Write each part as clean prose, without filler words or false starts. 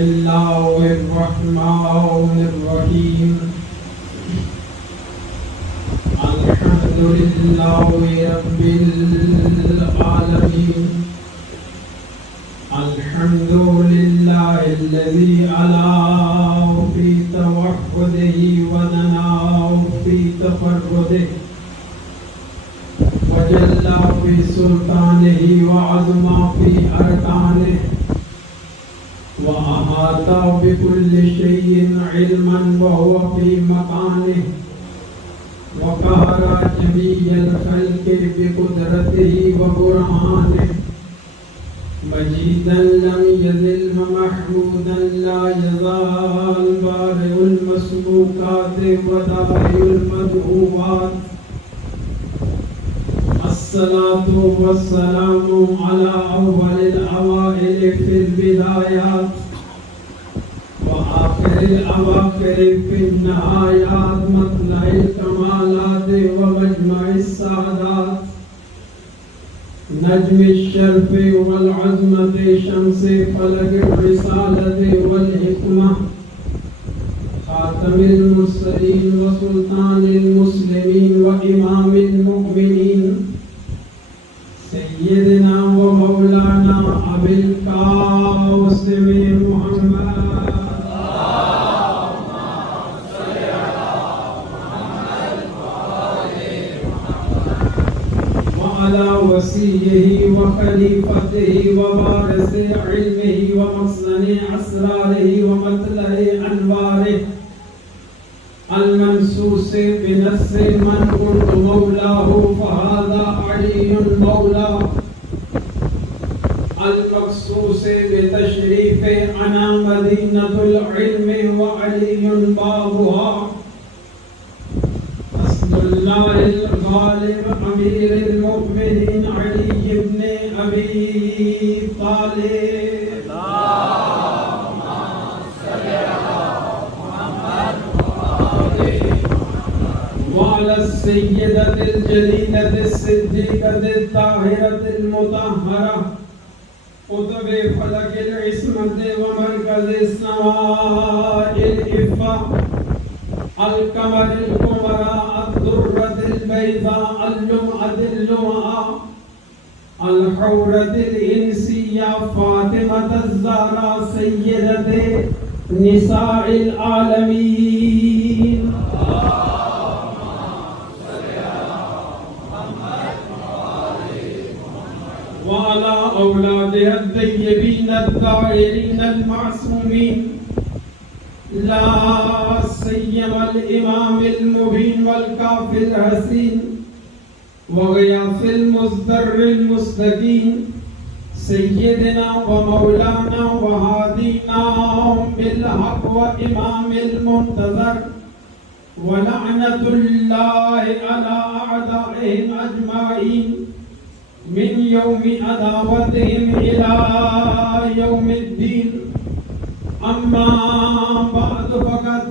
الله الرحمن الرحيم الحمد لله رب العالمين الحمد لله الذي علا في توحده ودنا في تفرده وجل في سلطانه وعظم في أركانه وأحاط بكل شيء علما وهو في مكانه وقهر جميع الخلق بقدرته وبرهانه مجيدا لم يزل محمودا لا يزال بارئ المسبوقات ودافع المدعوات الصلاة والسلام على أول الأوائل في البدايات وآخر الأواخر في النهايات مطلع الكمالات ومجمع السعادات نجم الشرف والعظمة شمس فلك الرسالة والحكمة خاتم المرسلين وسلطان المسلمين وإمام المؤمنين سيدنا ومولانا أبي القاسم محمد وعلى وصيه وخليفته ووارث علمه ومخزن أسراره ومطلع أنواره المنصوص بنص من كنت مولاه فهذا علي مولاه المخصوص بتشريف أنا مدينة العلم وعلي بابها حسب الله الغالب أمير المؤمنين علي بن أبي طالب وعلى السيدة الجليلة الصديقة الطاهرة المطهرة قطب فلك العصمة ومركز السماء الإفة القمر القمراء الدرة البيضاء اللمعة اللمعة الحورة الإنسية فاطمة الزهراء سيدة نساء العالمين وعلى أولادها الطيبين الطاهرين المعصومين لا سيما الإمام المبين والكافي الحسين وغياث المصدر المستقيم سيدنا ومولانا وهادينا بالحق وإمام المنتظر ولعنة الله على أعدائهم أجمعين من يوم عداوتهم إلى يوم الدين أما بعد فقد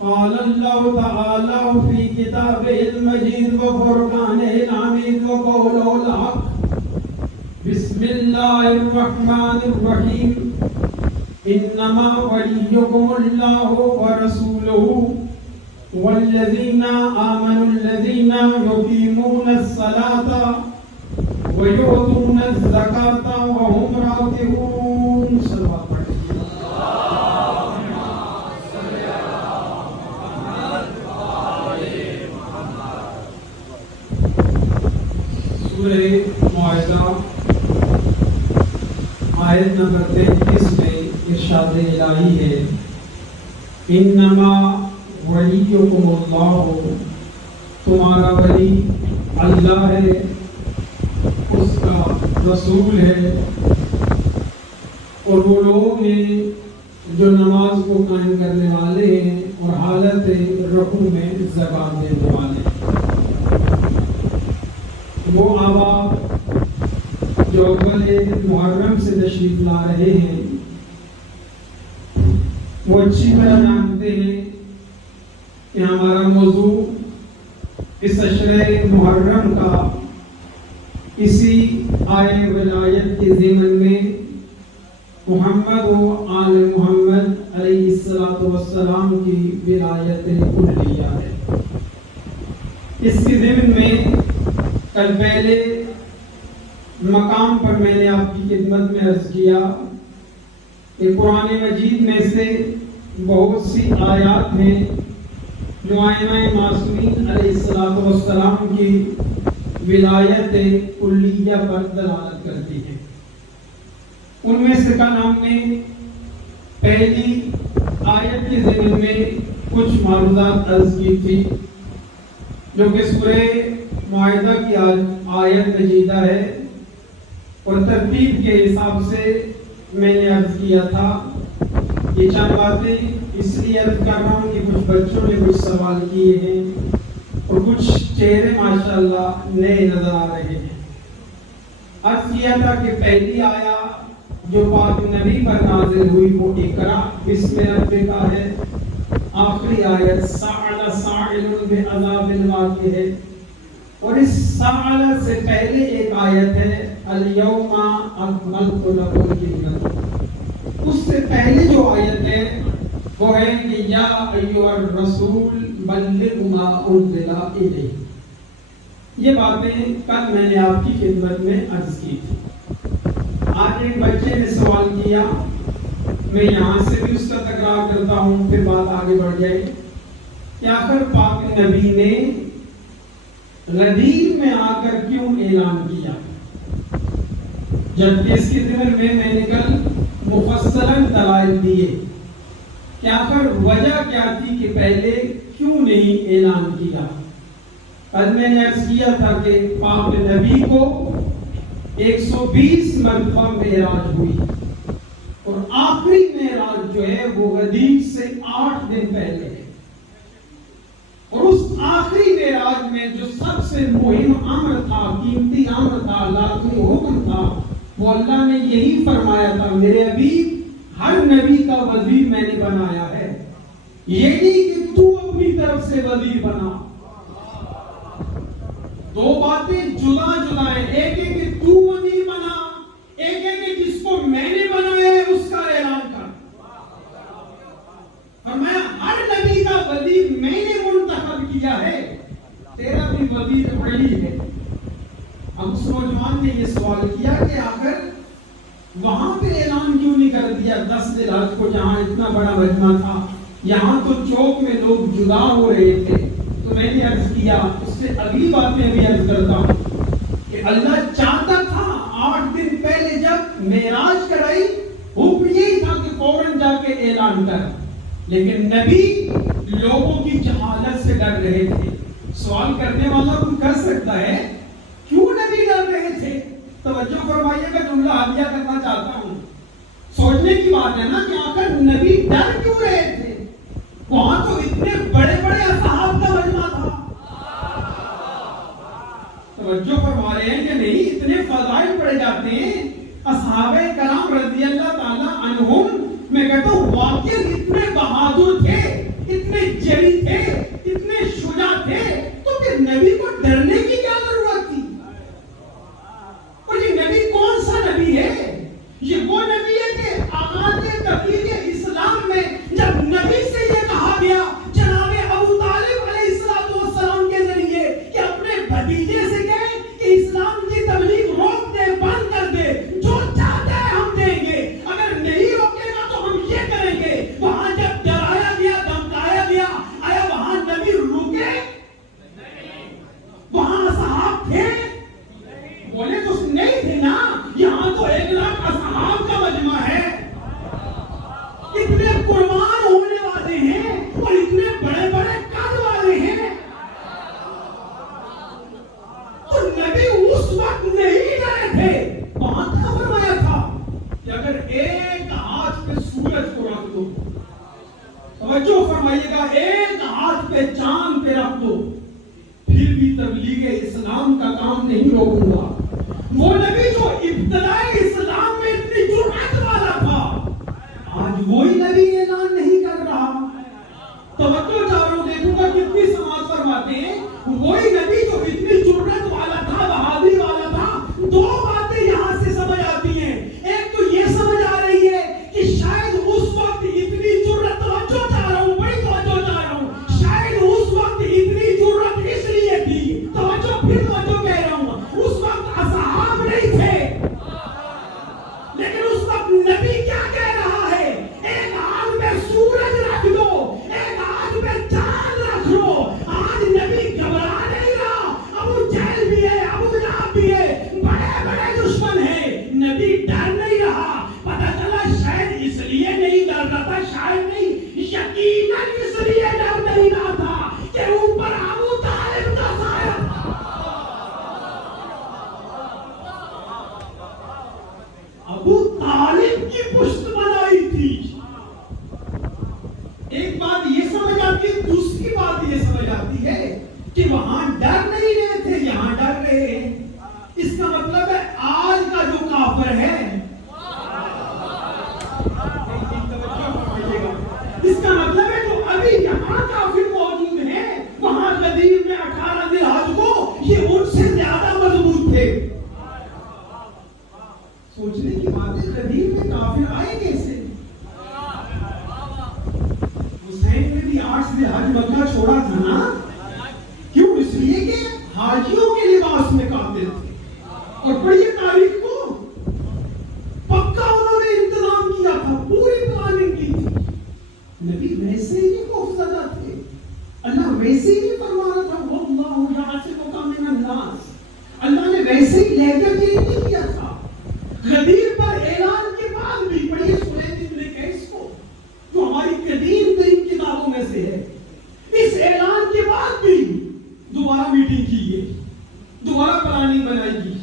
قال الله تعالى في كتابه المجيد وفرقانه الحميد وقوله الحق بسم الله الرحمن الرحيم إنما وليكم الله ورسوله والذين آمنوا الذين يقيمون الصلاة ويؤتون الزكاة وهم راكعون صلوات سورہ معاہدہ آیت نمبر 33 میں ارشاد الہی ہے انما ولیکم اللہ تمہارا ولی اللہ ہے اس کا رسول ہے اور وہ لوگ ہیں جو نماز کو قائم کرنے والے ہیں اور حالت رکوع میں زکوٰۃ دینے والے ہیں وہ آبا جو اول محرم سے تشریف لا رہے ہیں وہ اچھی طرح جانتے ہیں کہ ہمارا موضوع اس عشرہ محرم کا اسی آئے ولایت کے ضمن میں محمد و آل محمد علیہ السلام کی ولایت کلیہ ہے۔ اس کے ضمن میں کل پہلے مقام پر میں نے آپ کی خدمت میں عرض کیا کہ قرآن مجید میں سے بہت سی آیات ہیں جو ائمہ معصومین علیہ السلام کی ولایت کلیہ پر دلالت کرتی ہیں۔ ان میں سے کل ہم نے پہلی آیت کے ضمن میں کچھ معروضات عرض کی تھی جو کہ سورہ معاہدہ کی آیت مجیدہ ہے، اور ترتیب کے حساب سے میں نے عرض کیا تھا۔ یہ چند باتیں اس لیے عرض کر رہا ہوں کہ کچھ بچوں نے کچھ سوال کیے ہیں اور کچھ چہرے ماشاءاللہ نئے نظر آ رہے ہیں۔ عرض کیا تھا کہ پہلی آیا جو پاک نبی پر نازل ہوئی وہ اقرا بسم ربک ہے، آخری آیت سأل سائل بعذاب واقع ہے، اور اس سأل سے پہلے ایک آیت ہے الیوم اکملت لکم دینکم۔ اس سے پہلے جو آیت ہے وہ ہے کہ یا ایھا الرسول بلغ ما انزل الیک۔ یہ باتیں کل میں نے آپ کی خدمت میں عرض کی تھی۔ آج ایک بچے نے سوال کیا، میں یہاں سے بھی اس کا تکرار کرتا ہوں پھر بات آگے بڑھ جائے، کہ آخر پاک نبی نے غدیر میں آ کر کیوں اعلان کیا، جبکہ اس کے ضمن میں نے کل مفصلاً دلائل دیے کہ آخر وجہ کیا تھی کہ پہلے کیوں نہیں اعلان کیا۔ کل میں نے عرض کیا تھا کہ پاک نبی کو 120 مرتبہ معراج ہوئی، اور آخری معراج جو ہے وہ غدیر سے 8 دن پہلے ہے، اور اس آخری معراج میں جو سب سے مہم امر تھا، قیمتی امر تھا، لازمی حکم تھا، وہ اللہ نے یہی فرمایا تھا میرے حبیب ہر نبی کا وزیر میں نے بنایا ہے، یہ نہیں کہ تو اپنی طرف سے وزیر بنا۔ دو باتیں جدا جدا ہیں، ایک ہے کہ تو وزیر بنا، ایک ہے کہ جس کو میں نے بنایا ہے اس کا اعلان کر۔ فرمایا ہر نبی کا وزیر میں نے منتخب کیا ہے، تیرا بھی وزیر علی ہے۔ اب اس نوجوان نے یہ سوال کیا کہ آخر وہاں پہ اعلان کیوں نہیں کر دیا 10 ذی الحج کو، جہاں اتنا بڑا مجمع تھا، یہاں تو چوک میں لوگ جدا ہو رہے تھے۔ تو میں نے عرض کیا، اس سے اگلی بات میں بھی عرض کرتا ہوں کہ اللہ چاہتا تھا 8 دن پہلے جب معراج کرائی حکم یہی تھا کہ فوراً جا کے اعلان کر، لیکن نبی لوگوں کی جہالت سے ڈر رہے تھے۔ سوال کرنے والا کوئی کر سکتا ہے کیوں نبی ڈر رہے تھے؟ توجہ فرمائیے گا، جملہ عالیہ کرنا چاہتا ہوں، سوچنے کی بات ہے نا کہ آخر نبی ڈر کیوں رہے تھے؟ وہاں تو اتنے بڑے بڑے اصحاب کا مجمع تھا۔ توجہ فرما رہے ہیں کہ نہیں؟ اتنے فضائل پڑے جاتے ہیں اصحاب کرام رضی اللہ تعالی عنہم، میں کہتا ہوں واقعی اتنے بہادر تھے، اتنے جری تھے، اتنے شجاع تھے، تو پھر نبی کو ڈرنے کی کیا ضرورت تھی؟ اور یہ نبی کون سا نبی ہے؟ یہ وہ نبی ہے کہ آغاز تبلیغ اسلام میں جب نبی سے یہ کہا گیا جناب ابو طالب علیہ السلام کے ذریعے کہ اپنے بھتیجے سے کہیں کہ اسلام کی تبلیغ روک دے، بند کر دے، جو چاہتا ہے ہم دیں گے، اگر نہیں روکے گا تو ہم یہ کریں گے۔ وہاں جب ڈرایا گیا، دھمکایا گیا، آیا وہاں نبی رکے؟ وہاں اصحاب تھے؟ بولے تو نہیں تھے نا۔ یہاں تو 1 لاکھ اصحاب کا مجمع ہے، اتنے قربان ہونے والے ہیں اور اتنے بڑے بڑے قد والے ہیں، تو نبی اس وقت نہیں ڈرے تھے۔ وہاں کیا فرمایا تھا کہ اگر ایک ہاتھ پہ سورج کو رکھ دو، توجہ فرمائیے گا، ایک ہاتھ پہ چاند پہ رکھ دو، پھر بھی تبلیغ اسلام کا کام نہیں روکوں گا۔ وہ نبی جو ابتدائی اسلام میں اتنی جرأت والا تھا، آج وہی نبی اعلان نہیں کر رہا۔ توجہ چاروں دیکھوں گا کتنی سماعت فرماتے ہیں، وہی نبی جو اتنی جرأت والا تھا، بہادری والا تھا۔ 2 باتیں یہاں سے سمجھ آتی ہیں، ایک تو یہ سمجھ آ رہی ہے وہاں ڈر نہیں رہے تھے، یہاں ڈر رہے ہیں. اس کا مطلب ہے آج کا جو کافر ہے، اس کا مطلب ہے جو ابھی یہاں کافر موجود ہیں، وہاں غدیر میں 18 ذی الحج کو یہ ان سے زیادہ مضبوط تھے. سوچنے کی بات ہے، غدیر میں کافر آئے کیسے؟ حسین نے بھی 8 ذی الحج مکہ چھوڑا تھا نا. کیوں؟ اس لیے کہ حاجیوں کے لباس میں قاتل تھے. اور پڑھیے تاریخ کو، پکا انہوں نے انتظام کیا تھا، پوری پلاننگ کی تھی. نبی ویسے ہی خوفزدہ تھے، اللہ ویسے ہی فرما رہا تھا واللہ یعصمک من الناس. اللہ نے ویسے ہی لہجہ چینج نہیں کیا تھا. غدیر پر اعلان کے بعد بھی پڑھیے سورہ ابن قیس کو، جو ہماری قدیم ترین کتابوں میں سے ہے. اس اعلان کے بعد بھی دوبارہ میٹنگ کی گئی، دوبارہ پلاننگ بنائی گئی.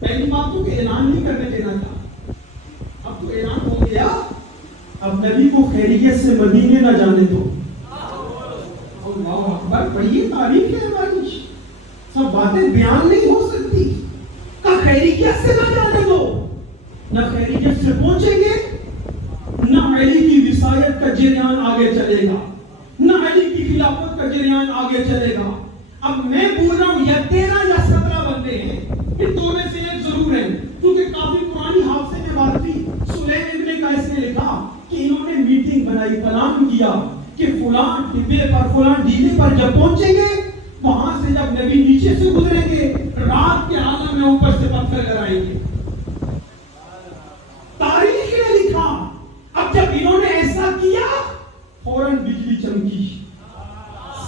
پہلی بات تو کہ اعلان نہیں کرنے دینا تھا، اب تو اعلان ہو گیا، اب نبی کو خیریت سے مدینے نہ جانے دو. اللہ اکبر. پڑھیے تاریخ ہے ہماری، سب باتیں بیان نہیں ہو سکتی. کہ خیریت سے نہ جانے دو، نہ خیریت سے پہنچیں گے، نہ علی کی وصایت کا جریان آگے چلے گا، نہ علی کی خلافت کا جریان آگے چلے گا. اب میں بول رہا ہوں یا 13 یا 17 بندے ہیں، ان دو میں سے ایک ضرور ہے، کیونکہ کافی پرانی حافظے میں بات تھی. سلیم ابن قیس نے لکھا کہ انہوں نے میٹنگ بنائی، پلان کیا کہ فلاں ڈبے پر، فلاں ڈیلے پر جب پہنچیں گے، وہاں سے جب نبی نیچے سے گزریں گے، رات کے عالم میں اوپر سے پتھر کرائیں گے. تاریخ نے لکھا. اب جب انہوں نے ایسا کیا، فوراً بجلی چمکی،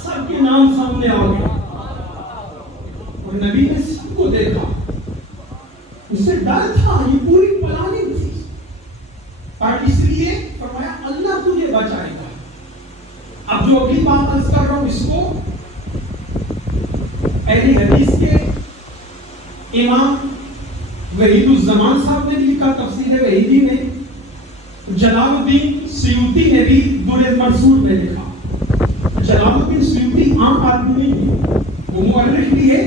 سب کے نام سامنے آ گئے، اور نبی نے سب کو دیکھا. اسے ڈر تھا، یہ پوری پلاننگ تھی. اور اس لیے فرمایا اللہ تجھے بچائے گا. اب جو اگلی بات عرض کر رہا ہوں، اس کو اہل حدیث کے امام وحید الزمان صاحب نے بھی لکھا تفسیر وحیدی میں. جلال الدین سیوطی نے بھی در منصور میں لکھا. جلال الدین سیوطی عام آدمی نہیں ہے، وہ مؤرخ بھی ہے،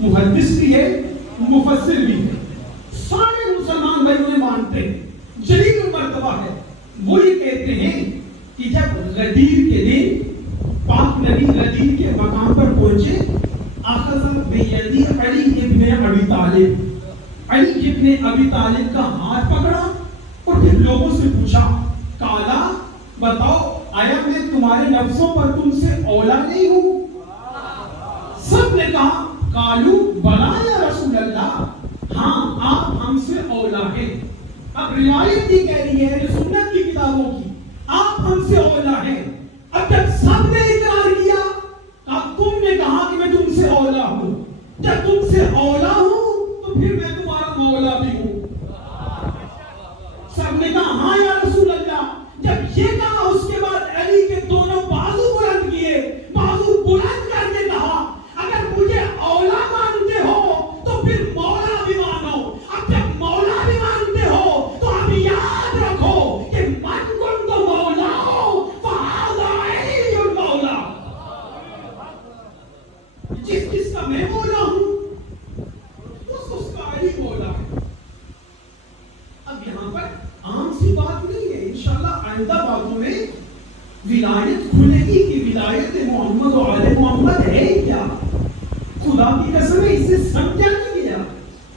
محدث بھی ہے، مفسر بھی ہے. سارے مسلمان بھائی انہیں مانتے ہیں، جلیل المرتبہ ہے. وہ یہ کہتے ہیں کہ جب غدیر کے دن پاک نبی غدیر کے مقام پر پہنچے، اخذ بیدی علی ابن ابی طالب، علی ابن ابی طالب کا ہاتھ پکڑا اور پھر لوگوں سے پوچھا، کالا بتاؤ آیا میں تمہارے نفسوں پر تم سے اولا نہیں ہوں؟ سب نے کہا قالو بلا یا رسول اللہ، ہاں آپ ہم سے اولا ہیں. اب روایت یہ کہہ رہی ہے سنت کی کتابوں کی، آپ ہم سے اولا ہیں. اب جب سب نے اقرار کیا، تم نے کہا کہ میں تم سے اولا ہوں، جب تم سے اولا ہوں تو پھر میں تمہارا مولا بھی ہوں. سب نے کہا ہاں یا رسول اللہ. جب یہ کہا اس کے بعد علی کے دونوں بازو بلند کیے، بازو بلند کر کے کہا اگر مجھے اولا مانتے ہو تو پھر مولا بھی مانو. اب جب مولا بھی مانتے ہو تو اب یاد رکھو کہ من کنت مولا فہذا علی المولا. جس کا میں مولا ہوں اس کا علی مولا ہے. اب یہاں پر عام سی بات نہیں ہے، انشاءاللہ آئندہ باتوں میں ولایت کھلے گی کہ ولایت محمد و آل محمد ہے کیا. خدا کی قسم ہے اسے سمجھا نہیں گیا،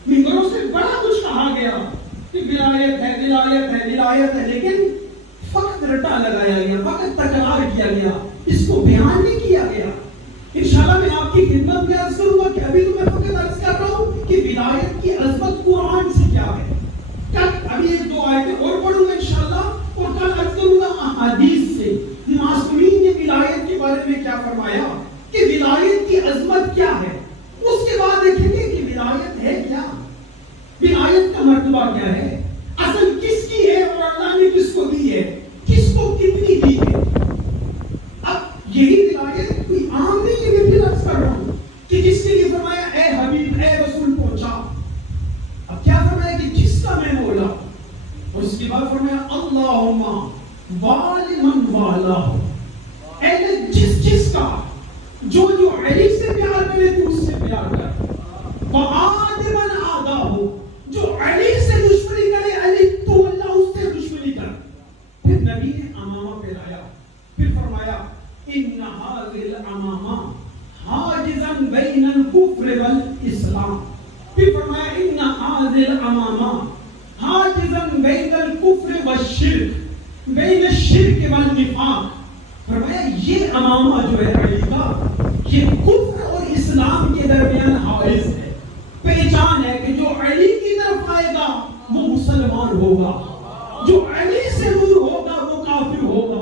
منبروں سے بڑا کچھ کہا گیا کہ ولایت ہے ولایت ہے ولایت ہے، لیکن فقط رٹا لگایا گیا، فقط تکرار کیا گیا، اس کو بیان نہیں کیا گیا. انشاءاللہ میں آپ کی خدمت میں عرض کروں گا کہ ابھی تو میں فقط عرض کر رہا ہوں کہ ولایت کی عظمت قرآن سے کیا ہے. کل ابھی ایک دو آیتیں اور پڑھوں گا انشاءاللہ، اور کل عرض کروں گا احادیث سے معصومین نے ولایت کے بارے میں کیا فرمایا، کہ ولایت کی عظمت کیا ہے. اس کے بعد دیکھیں گے کہ ولایت ہے کیا، ولایت کا مرتبہ کیا ہے، اصل کس کی ہے اور اللہ نے کس کو دی ہے، کس کو کتنی دی ہے. اب یہی ولایت کوئی عام نہیں ہے. میں پھر عرض کر رہا ہوں کہ جس کے لیے فرمایا اے حبیب اے رسول پہنچا. اب کیا فرمایا کہ جس کا میں مولا، اور اس کے بعد فرمایا اللہم والی من والا، اے جس کا جو علی سے پیار میں تو اس سے پیار کر. وَعَادِمًا عَادَاهُ, جو علی سے دشمنی کرے علی تو اللہ اس سے دشمنی کر. پھر نبی نے امامہ پہنایا, پھر فرمایا ان هذه الامامہ حاجزا بین الکفر والاسلام. پھر فرمایا ان هذه الامامہ حاجزا بین الکفر والشرک بین الشرک والنفاق. فرمایا یہ امامہ جو ہے علی کا, یہ کفر اور اسلام کے درمیان حائز ہے. پہچان ہے کہ جو علی کی طرف آئے گا وہ مسلمان ہوگا, جو علی سے دور ہوگا وہ کافر ہوگا.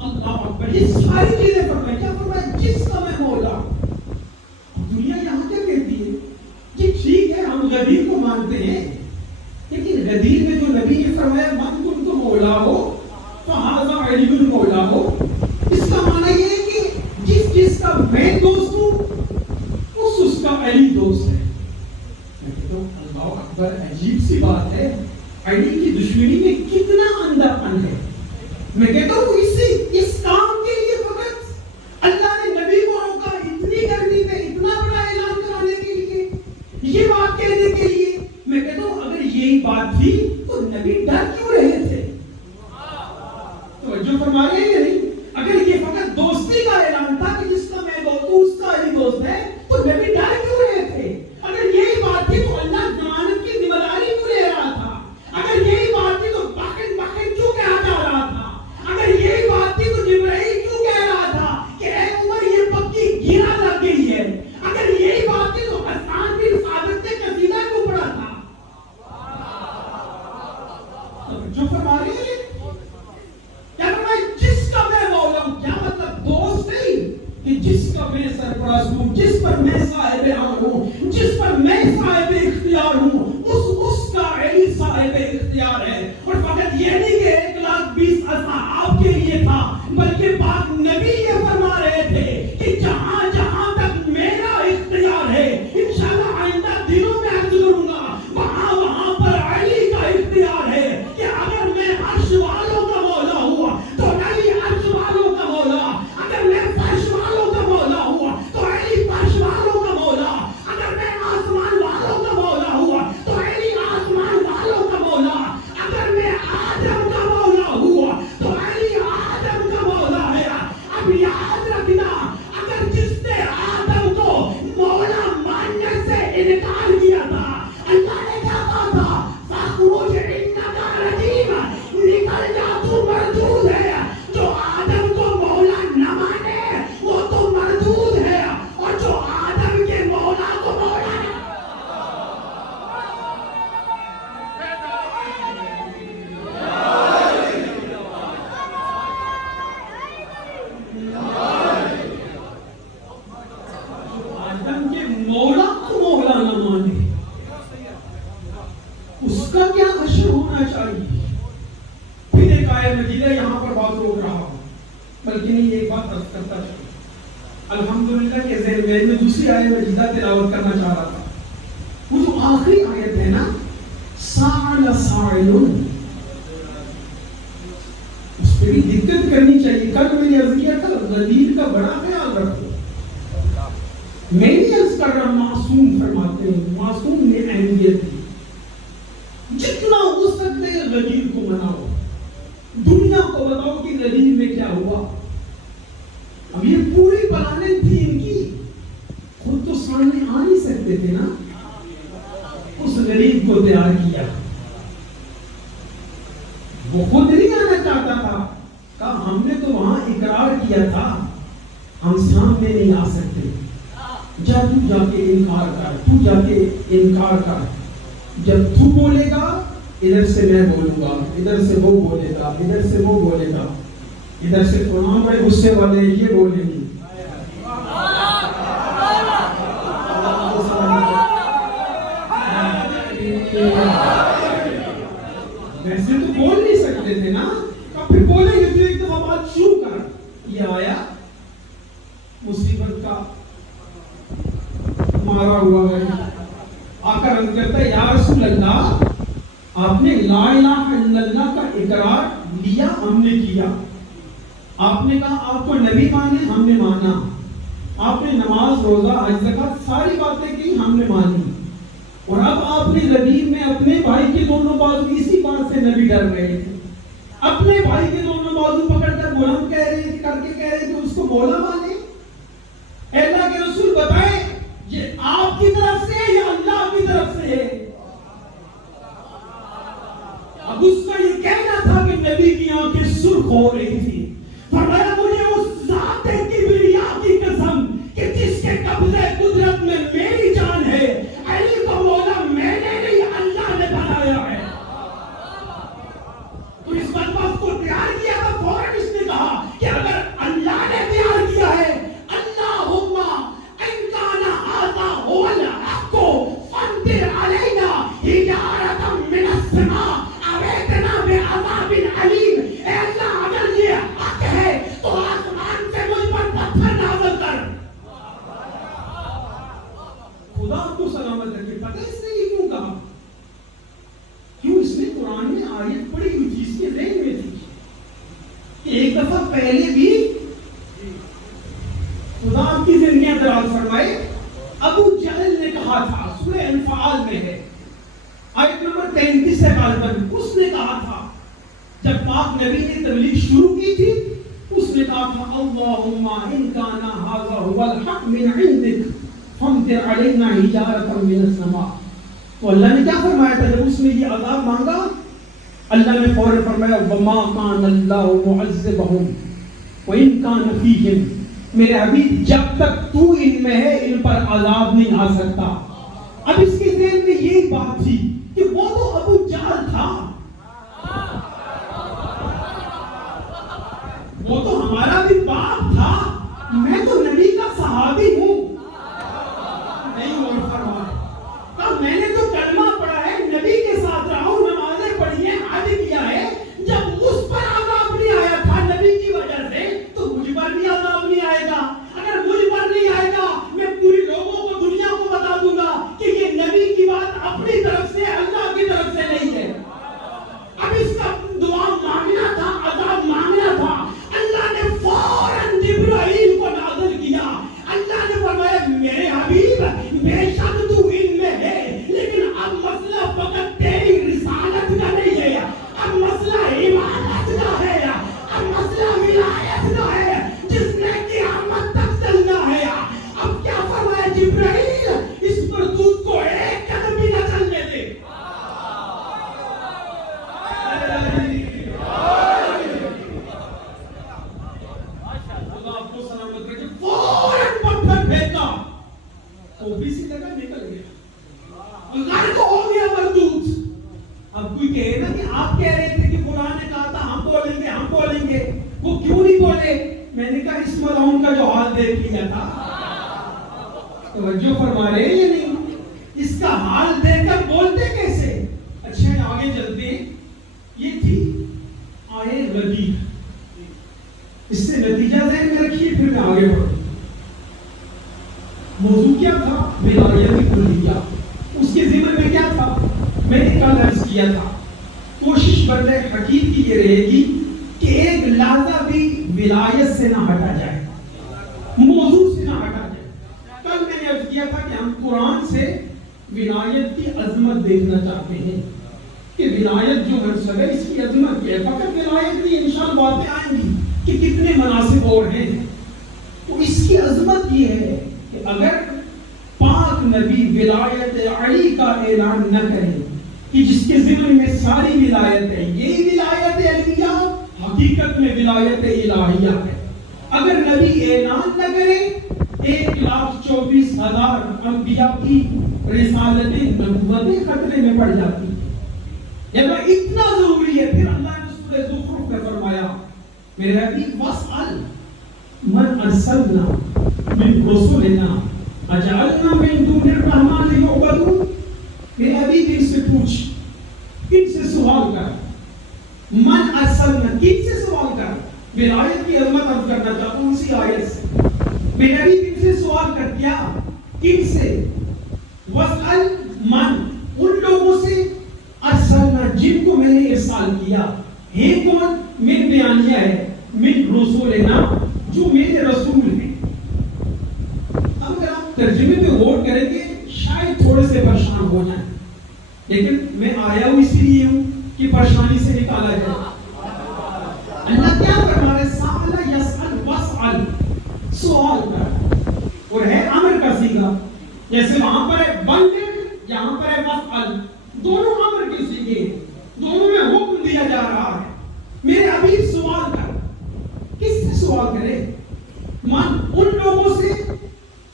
اللہ اکبر. یہ ساری چیزیں فرمائی. کیا فرمایا؟ جس کا میں مولا. دنیا یہاں کیا کہتی ہے؟ جی ٹھیک ہے ہم غدیر کو مانتے ہیں, لیکن غدیر میں جو نبی نے فرمایا من تم تو مولا ہو فہذا علی مولا ہو, اس کا معنی یہ ہے کہ جس کا میں دوست ہوں اس کا علی دوست ہے. میں کہتا ہوں اللہ اکبر, عجیب سی بات ہے. علی کی دشمنی میں کتنا اندھا پن ہے. میں کہتا ہوں اس کام کے لیے فقط اللہ نے نبی کو روکا, اتنی گرمی میں اتنا بڑا اعلان کرانے کے لیے, یہ بات کہنے کے لیے. میں کہتا ہوں اگر یہی بات تھی تو نبی ڈر کیوں رہے تھے؟ توجہ فرما رہے ہیں یا نہیں؟ اگر یہ فقط دوستی کا اعلان تھا کہ جس کا میں دوست ہوں اس کا علی دوست ہے, تو نبی ڈر کیوں رہے تھے؟ اگر یہی بات تھی تو اللہ ضمانت کی ذمہ داری کیوں لے رہا تھا؟ اگر یہی بات تھی تو باقی کیوں کہا جا رہا تھا؟ اگر یہی بات تھی تو جبرائیل کیوں کہہ رہا تھا کہ اے عمر یہ پکی گیرا لگ گئی ہے؟ اگر یہی بات تھی تو حسان بن ثابت نے قصیدہ کیوں پڑھا تھا؟ جو فرما رہے ہیں کیا فرمایا؟ جس کا میں مولا ہوں. کیا مطلب؟ دوست نہیں کہ جس کا میں سرپرست ہوں, جس پر میں صاحب آن ہوں, جس پر میں صاحب اختیار ہوں, اس کا علی صاحب اختیار ہے. اور فقط یہ نہیں کہ 1,20,000 اصحاب کے لیے تھا, بلکہ پاک نبی یہ فرما رہے تھے کہ جہاں جہاں تک میرا اختیار ہے, انشاءاللہ آئندہ دنوں میں عرض کروں گا, وہاں پر علی کا اختیار ہے کہ اگر میں عرش والوں کا مولا ہوا تو علی عرش والوں کا مولا, اگر میں فرش والوں کا مولا ہوا تو علی فرش والوں کا مولا, اگر میں آسمان والوں کا مولا ہوا تو علی آسمان والوں کا مولا, اگر میں آدم کا مولا ہوا تو علی آدم کا مولا ہے. اب یاد رکھنا, اگر جس نے آدم کو مولا ماننے سے انکار کیا تھا, اللہ نے کیا کہا تھا؟ فَاخْرُجْ إِنَّكَ رَجِيمٌ, نکل جا تو مردود ہے. جو آدم کو مولا نہ مانے وہ تو مردود ہے, اور جو آدم کے مولا کو مولا نہ آدم کے مولا کو مولا نہ مانے, اس کا کیا حشر ہونا چاہیے. پھر ایک آیت مجیدہ یہاں پر بات روک رہا ہوں, بلکہ نہیں ایک بات عرض کرتا چلوں. الحمدللہ کے ذہن میں دوسری آیت مجیدہ تلاوت کرنا چاہ رہا تھا. وہ جو آخری آیت ہے نا, سَأَلَ سَائِلٌ, اس پہ بھی دقت کرنی چاہیے. کل میں نے عرض کیا تھا غدیر کا بڑا خیال رکھو. میں نہیں عرض کر رہا معصوم فرماتے ہیں, معصوم نے اہمیت دی. جتنا ہو سکتے ہیں غدیر کو مناؤ, دنیا کو بتاؤ کہ غدیر میں کیا ہوا. اب یہ پوری پلاننگ تھی ان کی, خود تو سامنے آ نہیں سکتے تھے نا, اس غریب کو تیار کیا. وہ خود نہیں آنا چاہتا تھا, کہا ہم نے تو وہاں اقرار کیا تھا, ہم سامنے نہیں آ سکتے. جا کے انکار کر, تو جا کے انکار کر. جب تو بولے گا ادھر سے میں بولوں گا, ادھر سے وہ بولے گا, ادھر سے وہ بولے گا, ادھر سے فلاں بڑے غصے والے یہ بولیں گے. ویسے تو بول نہیں سکتے تھے نا, پھر بولیں گے. پھر ایک دفعہ بات شروع کر. یہ آیا مصیبت کا مارا ہوا ہے, آ کر عرض کرتا ہے یا رسول اللہ, آپ نے لا الہ الا اللہ کا اقرار لیا, ہم نے کیا. آپ نے کہا آپ کو نبی مانے, ہم نے مانا. آپ نے نماز روزہ حج زکات ساری باتیں کی، ہم نے مانی، اور اب آپ نے زمین میں اپنے بھائی کے دونوں بازو، اسی بات سے نبی ڈر رہے تھے، اپنے بھائی کے دونوں بازو پکڑ کر بلند کر کے کہہ رہے کہ اس کو مولا مانے. اے اللہ کے رسول بتائیں یہ آپ کی طرف سے ہے یا اللہ کی طرف سے ہے؟ اب اس کا یہ کہنا تھا کہ نبی کی آنکھیں سرخ ہو رہی تھی. فرمایا مجھے اس ذات کبریا کی قسم کہ جس کے قبضے قدرت میں میری جان ہے، علی کو مولا میں نے نہیں اللہ نے بنایا ہے. تو اس بدبخت کو تیار کیا تھا، فوراً اس نے کہا کہ اگر اللہ نے تیار کیا ہے، اللہم ان کان ھذا ھو الحق فامطر علینا حجارۃ من السماء او ائتنا بعذاب علیم. اے اللہ اگر یہ حق ہے تو آسمان سے مجھ پر پتھر نازل کر. خدا آپ کو سلامت رکھے. پتہ اس نے یہ کیوں کہا؟ کیوں؟ اس نے قرآن میں آیت پڑھی ہوئی تھی، اس کے ذہن میں تھی کہ ایک دفعہ پہلے بھی خدا آپ کی زندگیاں دراز فرمائے، ابو جہل نے کہا تھا، سورہ انفال میں ہے آیت نمبر 33 ہے غالباً، اس نے کہا تھا جب پاک نبی نے تبلیغ شروع کی تھی، اس نے کہا تھا اللہم ان کان ھذا ھو الحق من عندک فامطر علینا حجارۃ من السماء. تو اللہ نے کیا فرمایا تھا جب اس نے یہ عذاب مانگا؟ اللہ نے فوراً فرمایا وما کان اللہ معذبہم وان کان فیہم. میرے حبیب جب تک تو ان میں ہے ان پر عذاب نہیں آ سکتا. اب اس کے ذہن میں یہی بات تھی کہ وہ تو ابو جہل تھا، وہ تو ہمارا بھی باپ تھا، میں تو نبی کا صحابی ہوں. نہیں اور فرمایا تب میں نے تو کلمہ پڑھا ہے، نبی کے ساتھ رہا ہوں، نمازیں پڑھی ہیں، حج کیا ہے. جب اس پر عذاب نہیں آیا تھا نبی کی وجہ سے، تو مجھ پر بھی عذاب نہیں آئے گا. اگر مجھ پر نہیں آئے گا، میں پوری لوگوں کو، دنیا کو بتا دوں گا کہ یہ نبی کی بات اپنی طرف سے، اللہ کی طرف سے نہیں ہے. اب اس کا دعا مانگنا تھا، عذاب مانگنا تھا. اللہ نے فوراً جبرائیل کو نازل کیا. اللہ نے فرمایا میرے حبیب بے شک تو ان میں ہے، لیکن اب مسئلہ فقط تیری رسالت کا نہیں ہے، اب مسئلہ عبادت کا ہے، اب مسئلہ ولایت کا ہے جس نے قیامت تک چلنا ہے. اب کیا فرمایا جبرائیل اس پر تجھ کو ایک قدم بھی نہ چلنے دے. فوراً پتھر پھینکا، وہ بھی سی لگا نکل گیا، غرق ہو گیا مردود. اب کوئی کہے نا کہ آپ کہہ رہے تھے کہ فلاں نے کہا تھا ہم بولیں گے، ہم بولیں گے، وہ کیوں نہیں بولے؟ میں نے کہا اس ملعون کا جو حال دیکھ لیا تھا. توجہ فرما رہے ہیں یا نہیں؟ اس کا حال دیکھ کر بولتے کیسے؟ اچھا آگے چلتے ہیں. یہ تھی آئے غدیر، اس سے نتیجہ ذہن میں رکھیے پھر میں آگے بڑھوں. موضوع کیا تھا؟ ولایت کلیہ. اس کے ذمن میں کیا تھا؟ میں نے کل عرض کیا تھا، کوشش بندہ حقیق کی یہ رہے گی کہ ایک لحظہ بھی ولایت سے نہ ہٹا جائے، موضوع سے نہ ہٹا جائے. کل میں نے عرض کیا تھا کہ ہم قرآن سے ولایت کی عظمت دیکھنا چاہتے ہیں کہ ولایت جو منصب ہے اس کی عظمت کیا ہے. فقط ولایت نہیں، انشاءاللہ باتیں آئیں گی کہ کتنے مناصب اور ہیں. تو اس کی عظمت یہ ہے کہ اگر پاک نبی ولایت علی کا اعلان نہ کریں کہ جس کے ذمن میں ساری ولایت ہے، یہی ولایت علیہ حقیقت میں ولایت الہیہ ہے. اگر نبی اعلان نہ کرے 1,24,000 انبیاء کی رسالت نبوت خطرے میں پڑ جاتی ہے. یہ اتنا ضروری ہے. پھر اللہ نے سورہ زخرف میں فرمایا میرے حبیب واسأل من ارسلنا من رسولنا اجعلنا من دون الرحمن یعبدون. میرے حبیب ان سے پوچھ، ان سے سوال کر. من ارسلنا، کن سے سوال کر؟ ولایت کی عظمت عرض کرنا چاہتا ہوں اسی آیت سے. میرے حبیب ان سے سوال کر، کیا؟ کن سے؟ واسأل من، ان لوگوں سے، ارسلنا جن کو میں نے ارسال کیا ہے. کون؟ من بیانیہ ہے، من رسولنا جو میرے رسول ہیں. ترجمے پہ غور کریں گے شاید تھوڑے سے پریشان ہو جائیں، لیکن میں آیا ہوں اس لیے ہوں کہ پریشانی سے نکالا جائے۔ اللہ کیا فرما رہے؟ سأل یسأل واسأل، سوال کر، اور ہے امر کا صیغہ، جیسے وہاں پر ہے بلغ، یہاں پر ہے واسأل، دونوں امر کی صیغے، دونوں میں حکم دیا جا رہا ہے میرے حبیب سوال کر۔ کس سے سوال کرے؟ من ان لوگوں سے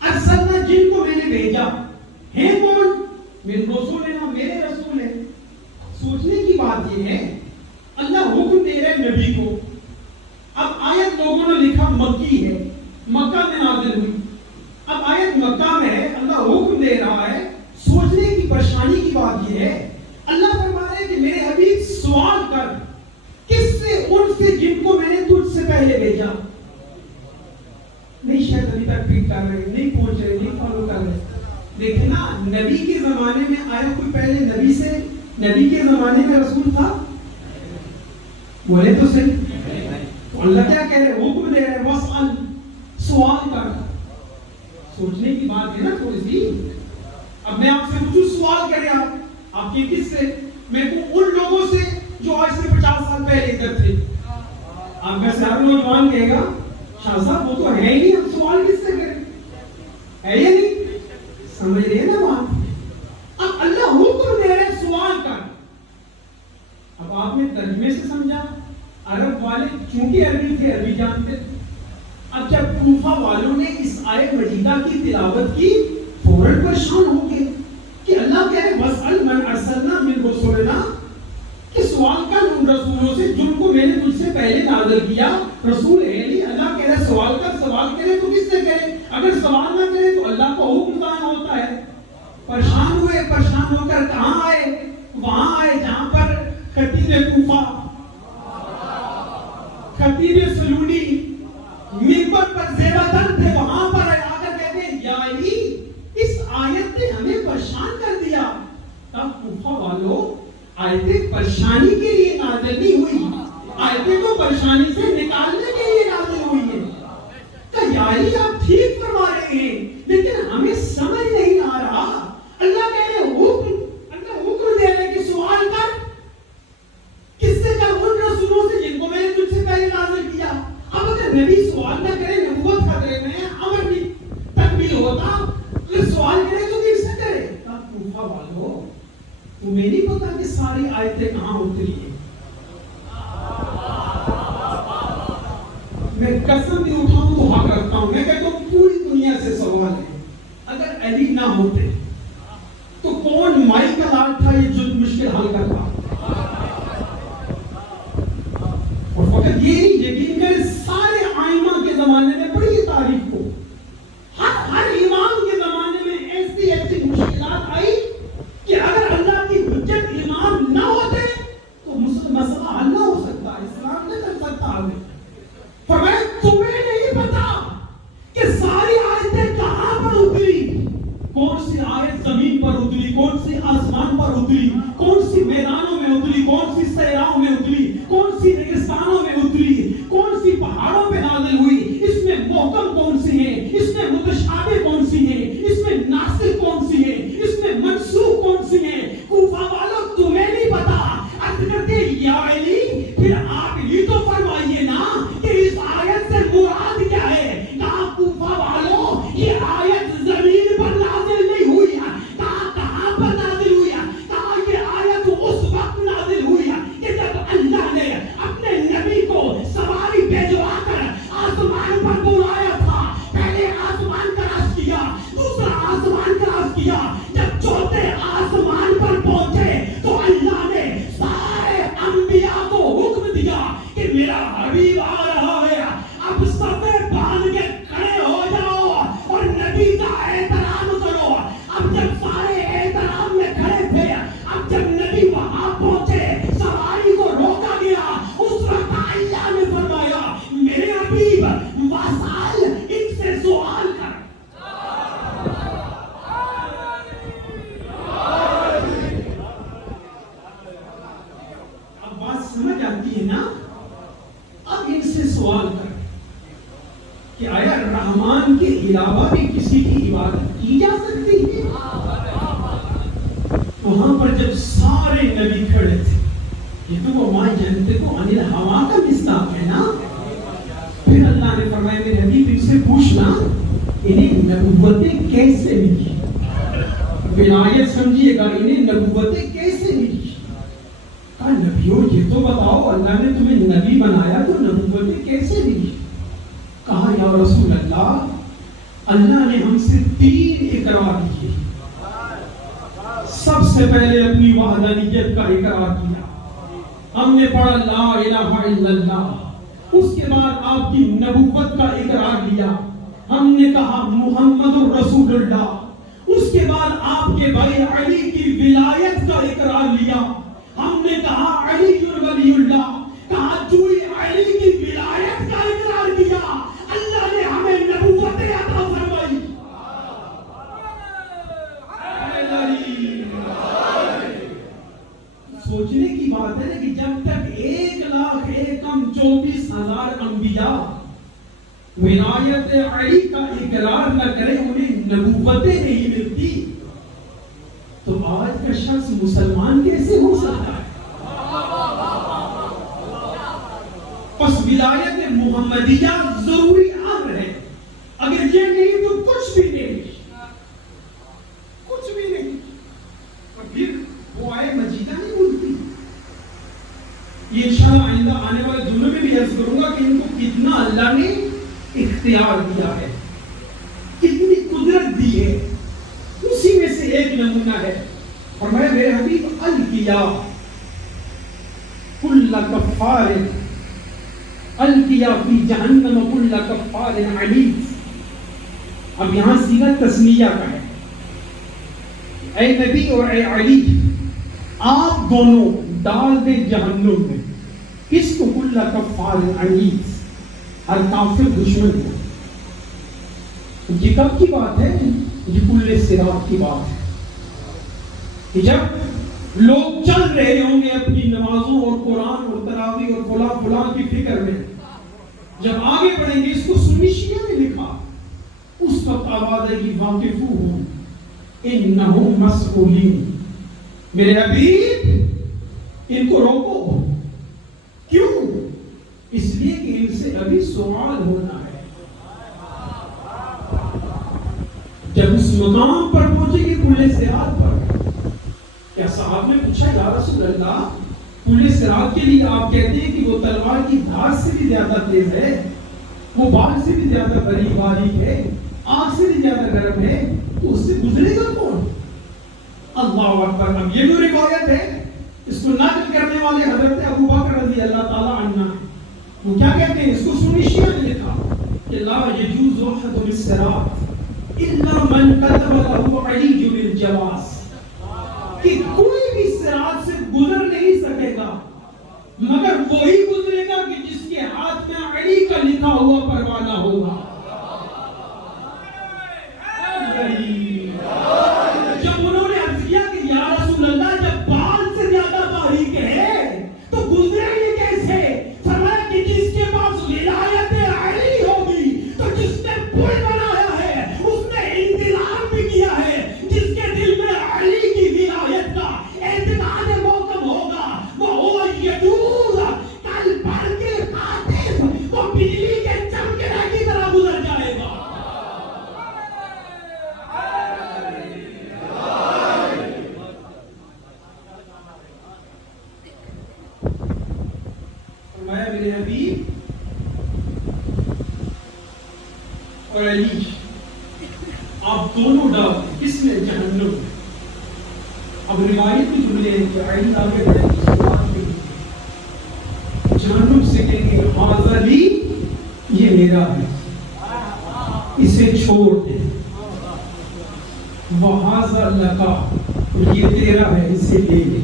ارسلنا جن کو میں نے بھیجا ہے، کون؟ من رسولنا، میرے رسول ہیں۔ سوچنے کی بات یہ ہے اللہ حکم دے رہے نبی کو، اب آیت لوگوں نے لکھا مکی ہے، مکہ میں نازل ہوئی، اب آیت مکہ میں ہے، اللہ حکم دے رہا ہے۔ سوچنے کی پریشانی کی بات یہ ہے اللہ فرما رہے کہ میرے حبیب سوال کر، کس سے؟ ان سے جن کو میں نے تجھ سے پہلے بھیجا۔ نہیں شاید ابھی تک ٹھیک کر رہے، نہیں پہنچ رہے، نہیں فالو کر رہے۔ دیکھیں نا، نبی کے زمانے میں آیا کوئی پہلے نبی سے؟ نبی کے زمانے میں رسول تھا؟ بولے تو صحیح۔ تو اللہ کیا کہہ رہے؟ حکم دے رہے واسأل، سوال کر۔ سوچنے کی بات ہے نا تھوڑی سی۔ اب میں آپ سے پوچھوں سوال کرے آپ کی کس سے؟ میں کو ان لوگوں سے جو آج سے 50 سال پہلے ادھر تھے۔ آپ میں سے ہر نوجوان کہے گا شاہ صاحب وہ تو ہے ہی نہیں، ہم سوال کس سے کریں؟ ہے یا نہیں؟ سمجھ رہے ہیں نا بات؟ اب اللہ حکم دے رہے سوال کر۔ اب آپ نے ترجمے سے سمجھا، عرب والے چونکہ عربی تھے، عربی جانتے تھے۔ اب جب کوفہ والوں نے اس آیت مجیدہ کی تلاوت کی فوراً پریشان ہو گئے کہ اللہ کہہ رہے وَاسْأَلْ مَنْ أَرْسَلْنَا مِنْ رُسُلِنَا، کہ سوال کر ان رسولوں سے جن کو میں نے تجھ سے پہلے نازل کیا۔ رسول ہے نہیں، اللہ کہہ رہے سوال کر، سوال کرے تو کس سے کرے؟ اگر سوال نہ کرے تو اللہ کا حکم ضائع ہوتا ہے۔ پریشان ہوئے، پریشان ہو کر کہاں آئے؟ وہاں آئے جہاں پر خطیب کوفہ، خطیب سلونی منبر پر زیبتن تھے، وہاں پر آ کر کہتے ہیں یا علی اس آیت نے ہمیں پریشان کر دیا۔ تب کوفہ والوں، آیتیں پریشانی کے لیے نازل نہیں ہوئی، آیتیں کو پریشانی سے نکالنے کے لیے نازل ہوئی ہے۔ کہ یا علی آپ ٹھیک فرما رہے ہیں لیکن ہمیں سمجھ نہیں آ رہا۔ اللہ کہہ رہے اللہ حکم دے رہے کہ سوال کر، کس سے کر؟ ان رسولوں سے جن کو میں نے تجھ سے پہلے نازل کیا۔ اب اگر نبی سوال نہ کرے، نبوت خطرے میں، امر بھی تکمیل ہوتا، اگر سوال کرے تو کس سے کرے؟ تب کوفہ والوں، تمہیں نہیں پتا کہ ساری آیتیں کہاں اتری ہیں؟ میں قسم بھی اٹھاؤں تو حق رکھتا ہوں، میں کہتا ہوں پوری دنیا سے سوال ہے، اگر علی نہ ہوتے تو کون مائی کا لال تھا یہ جو مشکل حل کرتا؟ اور فقط یہ نہیں، یقین کریں سارے آئمہ کے زمانے میں پڑھی تاریخ کو، ہر امام کے زمانے میں ایسی ایسی مشکلات آئی کہ اگر اللہ کی حجت امام نہ ہوتے تو مسئلہ حل نہ ہو سکتا، اسلام نہ چل سکتا آگے۔ فرمایا تمہیں نہیں پتا کہ ساری آیتیں کہاں پر اتری، کون سی آیت زمین پر اتری، کون سی آسمان پر اتری، کون سی میدانوں میں اتری، کون سی صحراؤں میں اتری، کون سی ریگستانوں میں اتری، کون سی پہاڑوں پہ نازل ہوئی، اس میں محکم کون سی ہے، اس میں متشابہ کون سی ہے، اس میں ناسخ کون سی ہے، اس میں منسوخ کون سی ہے۔ کوفہ والوں تمہیں نہیں پتا، عرض کرتے یا علی پھر آپ یہ تو فرمائیے نا کہ اس آیت سے مراد کیا ہے؟ کہا کوفہ والوں یہ آیت زمین پر نازل نہیں ہوئی ہے، کہاں پر نازل ہوئی ہے؟ کہا یہ آیت اس وقت نازل ہوئی ہے کہ جب اللہ نے اپنے نبی کو سواری بھیجوا کر آسمان پر بلایا تھا۔ پہلے آسمان کا راز کیا، دوسرا آسمان کا راز کیا، جب چوتھے آسمان پر پہنچے تو اللہ نے سارے انبیاء کو حکم دیا کہ میرا حبیب آ رہا ہے، اب صفے باندھ کے کھڑے ہو جاؤ اور نبی کا احترام کرو۔ اب جب سارے احترام میں کھڑے تھے، اب جب نبی وہاں پہنچے، سواری کو روکا گیا، اس وقت اللہ نے فرمایا میرے حبیب واسال ان سے سوال کر۔ عن الہوا کا مصداق ہے نا. پھر اللہ نے فرمایا میرے حبیب ان سے پوچھنا انہیں نبوتیں کیسے ملی. ولایت سمجھیے گا, انہیں نبوتیں کیسے ملی. کہا نبیوں یہ تو بتاؤ, اللہ نے تمہیں نبی بنایا تو نبوتیں کیسے ملی. کہا یا رسول اللہ, اللہ نے ہم سے 3 اقرار کیے. سب سے پہلے اپنی وحدانیت کا اقرار کیا, ہم نے پڑھا لا الہ الا اللہ. اس کے بعد آپ کی نبوت کا اقرار لیا, ہم نے کہا محمد الرسول اللہ. اس کے بعد آپ کے بھائی علی کی ولایت کا اقرار لیا, ہم نے کہا علی ولی اللہ. کہا چوئی علی کی ولایت کا اقرار کیا, اللہ نے ہمیں نبوت عطا فرمائی. سوچنے کی بات ہے کہ جب تک 1,01,24,000 انبیاء ولایت علی کا اقرار نہ کرے, انہیں نبوتیں نہیں ملتی, تو آج کا شخص مسلمان کیسے ہو سکتا ہے؟ پس ولایت محمدیہ ضروری امر ہے. اگر یہ نہیں تو کچھ بھی نہیں, کچھ بھی نہیں. اور پھر وہ آئے مجیدہ نہیں بولتی. یہ انشاءاللہ آئندہ آنے والے دنوں میں بھی عرض کروں گا کہ ان کو کتنا اللہ نے اختیار دیا ہے, کتنی قدرت دی ہے. اسی میں سے ایک نمونہ ہے. اور میں میرے حبیب الکیا کل کفار الکیا فی جہنم کل کفار عنید. اب یہاں صیغہ تثنیہ کا ہے. اے نبی اور اے علی, آپ دونوں ڈال دے جہنم میں کس کو, کل کفار عنید, ہر کافر دشمن کو. یہ کب کی بات ہے؟ یہ کل صراط کی بات ہے. جب لوگ چل رہے ہوں گے اپنی نمازوں اور قرآن اور تراویح اور فلاں فلاں کی فکر میں, جب آگے بڑھیں گے, اس کو سنی شیعہ نے لکھا, اس وقت آواز آئے گی واقفوہم انہم مسئولین. میرے حبیب ان کو روکو. کیوں؟ اس لیے کہ ان سے ابھی سوال ہونا ہے. جب اس مقام پر پہنچے گی کل صراط پر, کیا صحابہ نے پوچھا یا رسول اللہ کل صراط کے لیے آپ کہتے ہیں کہ وہ تلوار کی دھار سے بھی زیادہ تیز ہے, وہ بال سے بھی زیادہ باریک ہے, آگ سے بھی زیادہ گرم ہے, تو اس سے گزرے گا کون؟ اللہ اکبر. اب یہ جو روایت ہے اس کو نقل کرنے والے حضرت ابو بکر رضی اللہ تعالی عنہ ہے. وہ کیا کہتے ہیں؟ اس کو سنی شیعہ نے لکھا کہ لا یجوز احد الصراط الا من كتب له علی بالجواز, کہ کوئی بھی صراط سے گزر نہیں سکے گا مگر وہی گزرے گا کہ جس کے ہاتھ میں علی کا لکھا ہوا پروانہ ہوگا. جب انہوں نے عرض کیا کہ یا رسول اللہ جب بال سے زیادہ باریک ہے تو گزرے یہ کیسے؟ فرمایا کہ جس کے پاس ولایت علی ہوگی تو جس نے پل بنایا ہے اس نے انتظام بھی کیا ہے. جس کے دل میں علی کی ولایت کا اعتقاد محکم ہوگا وہ ہوا یجوز, کل بڑھ کے خاطف وہ بجلی کے چمکنے کی طرح گزر جائے گا. میرے حبیب اور علی آپ دونوں ڈال کس میں؟ جہنم. اب روایت کی جملے ہیں کہ علی آگے بڑھے جہنم سے کہیں گے حاضر علی, یہ میرا ہے, اسے چھوڑ دے. وحاذا لکا, یہ تیرا ہے, اسے لے لے.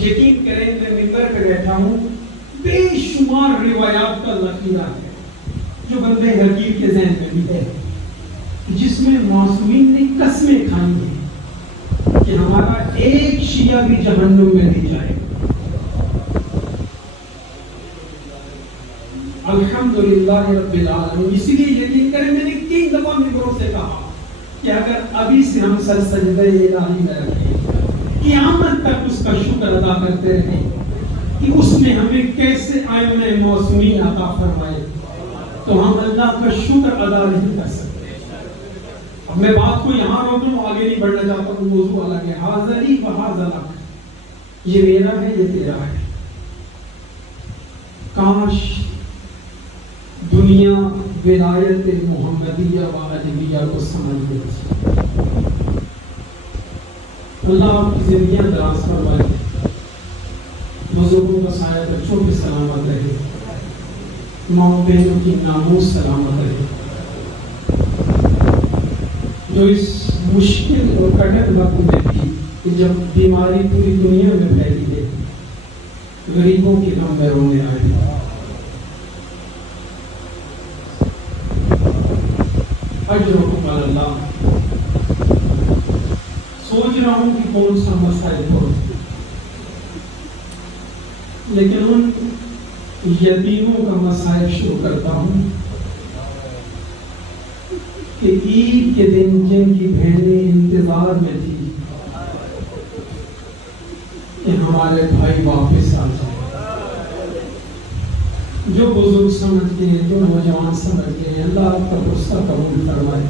یقین کریں میں ممبر پہ بیٹھا ہوں, بے شمار روایات کا ذخیرہ ہے جو بندے حقیق کے ذہن میں بھی ہے, جس میں معصومین نے قسمیں کھائی ہیں کہ ہمارا ایک شیعہ بھی جہنم میں نہیں جائے. الحمدللہ رب العالمین. اسی لیے یقین کریں میں نے 3 دفعہ ممبروں سے کہا کہ اگر ابھی سے ہم سر سجدہ الہی میں رکھیں, قیامت تک اس کا شکر ادا کرتے رہیں, کہ اس نے ہمیں کیسے آئین موسمی عطا فرمائے، تو ہم اللہ کا شکر ادا نہیں کر سکتے۔ اب میں بات کو یہاں روک لوں، آگے نہیں بڑھنا چاہتا ہوں، موضوع الگ ہے۔ حاضری و حاضر لک، یہ میرا ہے، یہ تیرا ہے۔ کاش دنیا ولایت محمدیہ و عجمیہ کو سمجھ لیتی۔ اللہ آپ کی زندگیاں دراز فرمائے، بزرگوں کا سایہ بچوں کی سلامت رہے، ماں بہنوں کی ناموس سلامت رہے، جو اس مشکل اور کٹھن وقت میں تھی کہ جب بیماری پوری دنیا میں پھیلی ہے، غریبوں کے غم میں رونے آئے۔ اجرکم علی اللہ۔ سوچ رہا ہوں کہ کون سا مسائل ہو، لیکن ان یتیموں کا مسائل شروع کرتا ہوں کہ عید کے دن جن کی بہنیں انتظار میں تھی کہ ہمارے بھائی واپس آ جائیں، جو بزرگ سمجھتے ہیں، جو نوجوان سمجھتے ہیں، اللہ آپ کا غصہ قبول فرمائے۔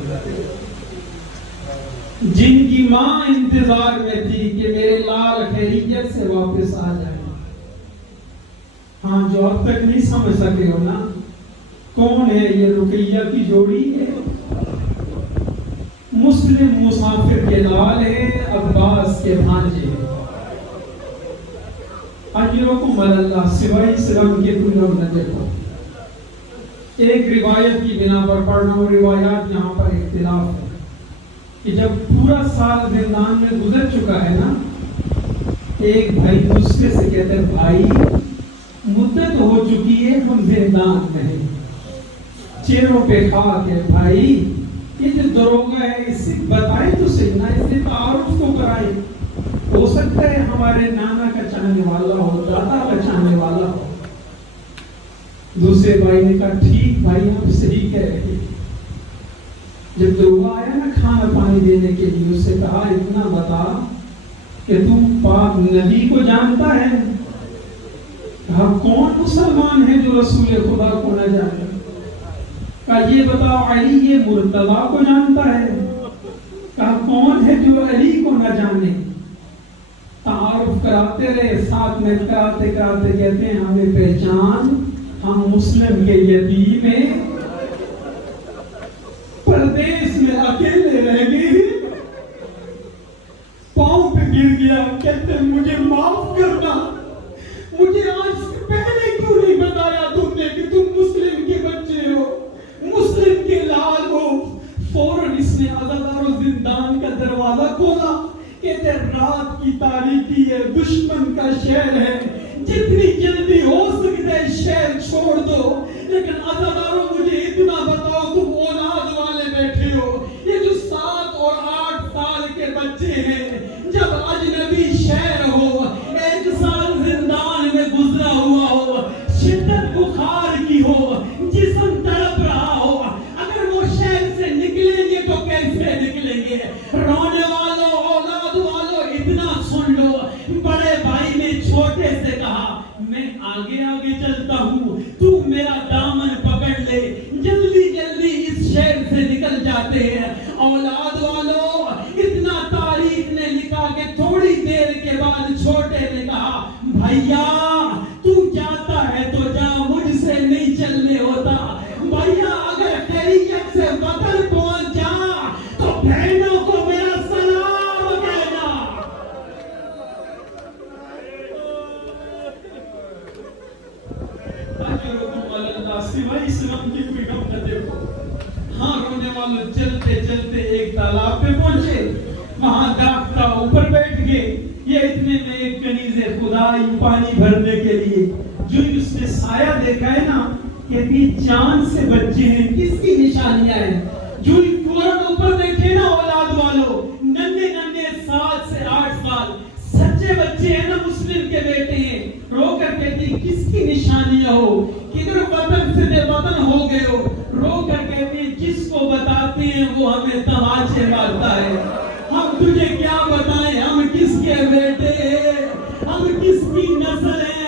جن کی ماں انتظار میں تھی کہ میرے لال خیریت سے واپس آ جائیں، ہاں جو اب تک نہیں سمجھ سکے ہو نا، کون ہے یہ؟ رقیہ کی جوڑی ہے، مسلم مسافر کے لال ہے، عباس کے بھانجے ہیں۔ اجرکم علی اللہ، سوائے اسلام کے کوئی لوگ نہ دیکھو۔ ایک روایت کی بنا پر پڑھ رہا ہوں، روایات یہاں پر اختلاف ہے کہ جب پورا سال زندان میں گزر چکا ہے نا، ایک بھائی دوسرے سے کہتے ہیں بھائی مدت ہو چکی ہے، ہم زندان میں ہیں، چہروں پہ خاک ہے، بھائی یہ جو دروگا ہے اس سے بتائیں تو صحیح نا، اس سے تعارف کو کرائیں، ہو سکتا ہے ہمارے نانا کا چاہنے والا ہو، دادا کا چاہنے والا ہو۔ دوسرے بھائی نے کہا ٹھیک بھائی آپ صحیح کہہ رہے ہیں۔ جب دروگا آیا نا کھانا پانی دینے کے لیے، اس سے کہا اتنا بتا کہ تم پاک نبی کو جانتا ہے؟ کہا کون مسلمان ہے جو رسول خدا کو نہ جانے؟ کہا یہ بتاؤ علی یہ مرتضیٰ کو جانتا ہے؟ کہا کون ہے جو علی کو نہ جانے؟ تعارف کراتے رہے، ساتھ میں کراتے کراتے کہتے ہیں ہمیں پہچان، ہم مسلم کے یتیم ہیں، پردیس میں اکیلے رہ گئے، پاؤں پہ گر گیا، کہتے ہیں مجھے معاف کرنا، مجھے آج سے پہلے کیوں نہیں بتایا تم نے کہ تم مسلم کے بچے ہو، مسلم کے لال ہو؟ فوراً اس نے عزادار و زندان کا دروازہ کھولا، کہتے رات کی تاریکی ہے، دشمن کا شہر ہے، جتنی جلدی ہو سکتا ہے شہر چھوڑ دو، لیکن عزاداروں مجھے اتنا بتاؤ تم اولاد والے بیٹھے ہو، یہ جو 7 اور 8 سال کے بچے ہیں، جب اجنبی شہر ہو، 1 سال زندان میں گزرا ہوا ہو، شدت بخار کی ہو، جسم تڑپ رہا ہو، اگر وہ شہر سے نکلیں گے تو کیسے نکلیں گے؟ رونے والوں، اولاد والوں اتنا سن لو، بڑے بھائی نے چھوٹے سے کہا میں آگے آگے چلتا ہوں، تو میرا دامن پکڑ لے، جلدی جلدی اس شہر سے نکل جاتے ہیں۔ اولاد والوں اتنا تاریخ نے لکھا کہ تھوڑی دیر کے بعد چھوٹے نے کہا بھیا تو جاتا ہے تو جا، مجھ سے نہیں چلنے ہوتا، بھیا اگر خیریت سے وطن پہنچ جا تو بہنوں کو میرا سلام کہنا۔ سوائے اسلام کی کوئی غم نہ دیکھو۔ ہاں رونے والوں چلتے چلتے ایک تالاب پہ پہنچے، وہاں داغتا اوپر بیٹھ گئے، یہ اتنے میں ایک کنیز خدا پانی بھرنے کے لیے، جو اس نے سایہ دیکھا ہے نا کہ چاند سے بچے ہیں، کس کی نشانیاں ہیں، جو فوراً اوپر دیکھے نا اولاد والوں، ننھے ننھے 7 سے 8 سال سچے بچے ہیں نا، مسلم کے بیٹے ہیں، رو کر کہتی کس کی نشانیاں ہو، کدھر وطن سے بے وطن ہو گئے ہو، رو کر کہتی جس کو بتاتے ہیں وہ ہمیں تماچے مارتا ہے، ہم تجھے کیا بتائیں ہم کس کے بیٹے ہیں، ہم کس کی نسل ہیں۔